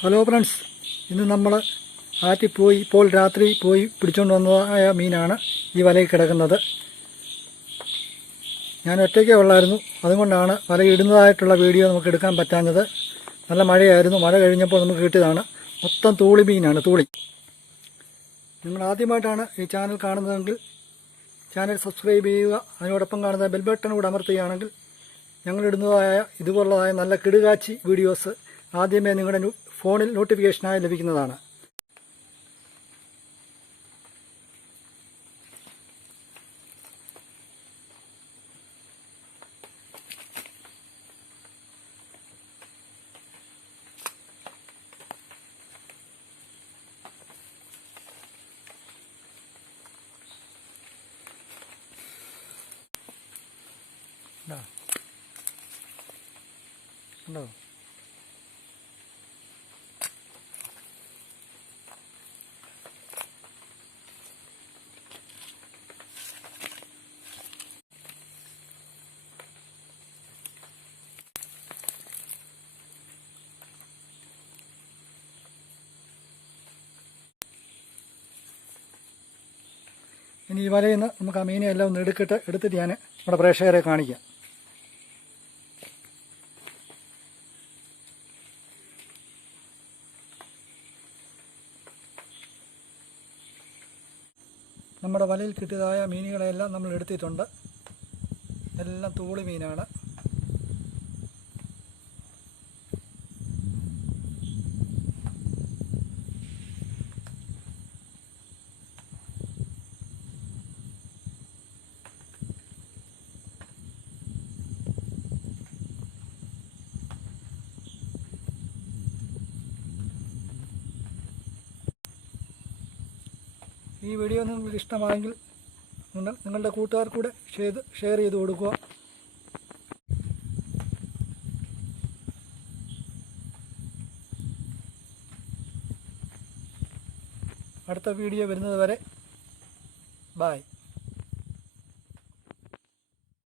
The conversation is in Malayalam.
ഹലോ ഫ്രണ്ട്സ് ഇന്ന് നമ്മൾ ആറ്റിൽ പോയി ഇപ്പോൾ രാത്രി പോയി പിടിച്ചുകൊണ്ട് വന്നതായ മീനാണ് ഈ വലയിൽ കിടക്കുന്നത്. ഞാൻ ഒറ്റയ്ക്കേ ഉള്ളായിരുന്നു. അതുകൊണ്ടാണ് വല ഇടുന്നതായിട്ടുള്ള വീഡിയോ നമുക്ക് എടുക്കാൻ പറ്റാഞ്ഞത്. നല്ല മഴയായിരുന്നു. മഴ കഴിഞ്ഞപ്പോൾ നമുക്ക് കിട്ടിയതാണ്. മൊത്തം തൂളി മീനാണ് തൂളി. നിങ്ങൾ ആദ്യമായിട്ടാണ് ഈ ചാനൽ കാണുന്നതെങ്കിൽ ചാനൽ സബ്സ്ക്രൈബ് ചെയ്യുക. അതിനോടൊപ്പം കാണുന്ന ബെൽ ബട്ടൺ കൂടെ അമർത്തുകയാണെങ്കിൽ ഞങ്ങളിടുന്നതായ ഇതുപോലുള്ളതായ നല്ല കിടുകാച്ചി വീഡിയോസ് ആദ്യമേ നിങ്ങളുടെ ഫോണിൽ നോട്ടിഫിക്കേഷനായി ലഭിക്കുന്നതാണ്. ഉണ്ടോ? കണ്ടോ ഇനി ഈ വലയിൽ നിന്ന് നമുക്ക് ആ മീനെ എല്ലാം ഒന്ന് എടുക്കിട്ട് എടുത്തിട്ട് ഞാൻ നമ്മുടെ പ്രേക്ഷകരെ കാണിക്കാം. നമ്മുടെ വലയിൽ കിട്ടിയതായ മീനുകളെല്ലാം നമ്മൾ എടുത്തിട്ടുണ്ട്. എല്ലാം തൂളി മീനാണ്. ഈ വീഡിയോ നിങ്ങൾക്ക് ഇഷ്ടമായെങ്കിൽ നിങ്ങൾ നിങ്ങളുടെ കൂട്ടുകാർ കൂടെ ഷെയർ ചെയ്ത് കൊടുക്കുക. അടുത്ത വീഡിയോ വരുന്നത് വരെ. ബായ്